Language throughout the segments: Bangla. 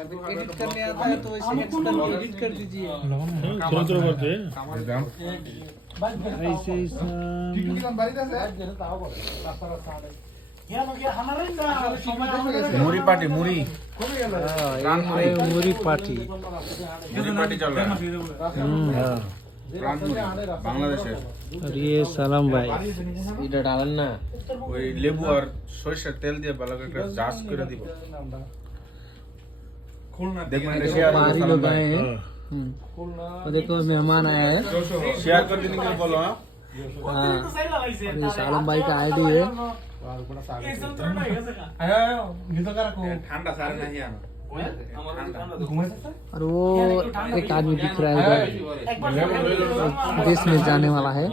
एडिट करने आता है तो इसे एडिट कर दीजिए। मुरी पार्टी मुरी मुरी पार्टी चल रहा है बांग्लादेश। और ये सलाम भाई এটা ডালেন না ওই লেবু আর সরিষার তেল দিয়ে ভালো করে জাস করে দিব। देखना शेयर पारी लोग आए हैं। और देखो मेहमान आया है। शेयर कर देने के लिए बोलो। हाँ ये सालम भाई का आईडी है। ठंडा सारे नहीं आना और वो एक आदमी दिख रहा है देश में जाने वाला है।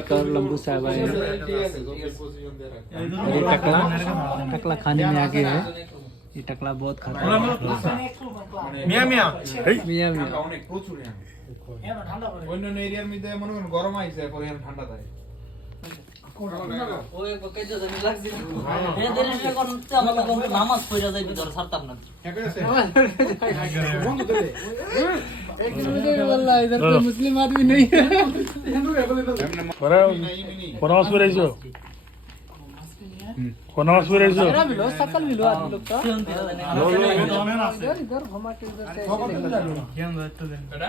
एक और लंबू साहब आए हैं। ये टकला खाने में आ गया है। ये टकला बहुत खाता है। मियां मियां मियां मियां অনেক প্রচুর অন্যান্য এরিয়ার মধ্যে মনে করেন গরম আইছে পরে ঠান্ডা থাকে। इधर कोई मुस्लिम आदमी नहीं है। सकल मिलो आदमी लोग का इधर घुमा के इधर से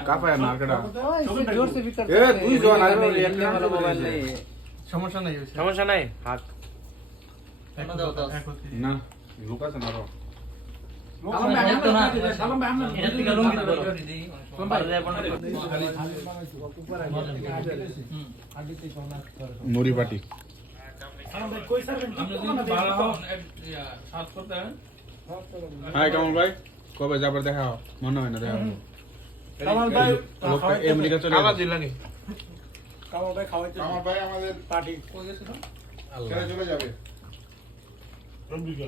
কাপায় মার্কেটটা इससे जोर से भी कर এ তুই জন আর लेने वाला मोबाइल नहीं है। সমস্যা নাই হাত না লুকাস না রো মুড়ি পাটি হাই কামাল ভাই কবে যাবার দেখা মনে হয় না দেখা কামাল ভাই আমেরিকা চলে গেল দিলানি কামাল ভাই আমাদের পার্টি কই গেছিল আল্লাহ চলে যাবে আমেরিকা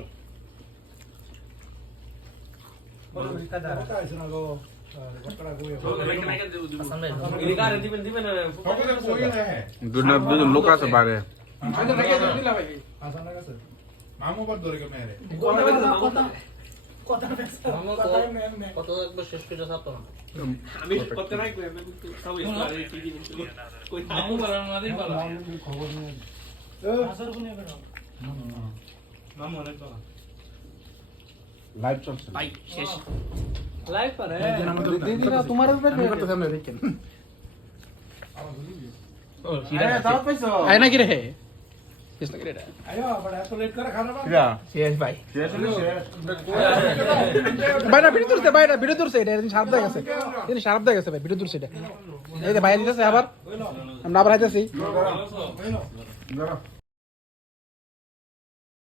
দুজন লোক আছে বাইরে মামু বার ধরে কেমনে রে কত একবার শেষ করে ছাপতো না আমি কত নাই কই আমি সব ইসলামে টিভি কই মামু বলার মাঝেই বলা খবর নিয়ে আসর কোনে বেরো মামু অনেক বলা লাইভ চলছে ভাই শেষ लाइव पर है दीदी का तुम्हारे ऊपर करते सामने देखें आए ना गिरे है किसने गिरे आयो बड़ा तो लेट कर खाना क्या शेष भाई শেষ হলো শেষ বাইরে ভিডিও দূর সাইড এদিন শারপ দা গেছে এদিন শারপ দা গেছে ভাই ভিডিও দূর সাইডে এই যে বাইরে দিতেছে আবার আমরা আবার আইতাছি ধরো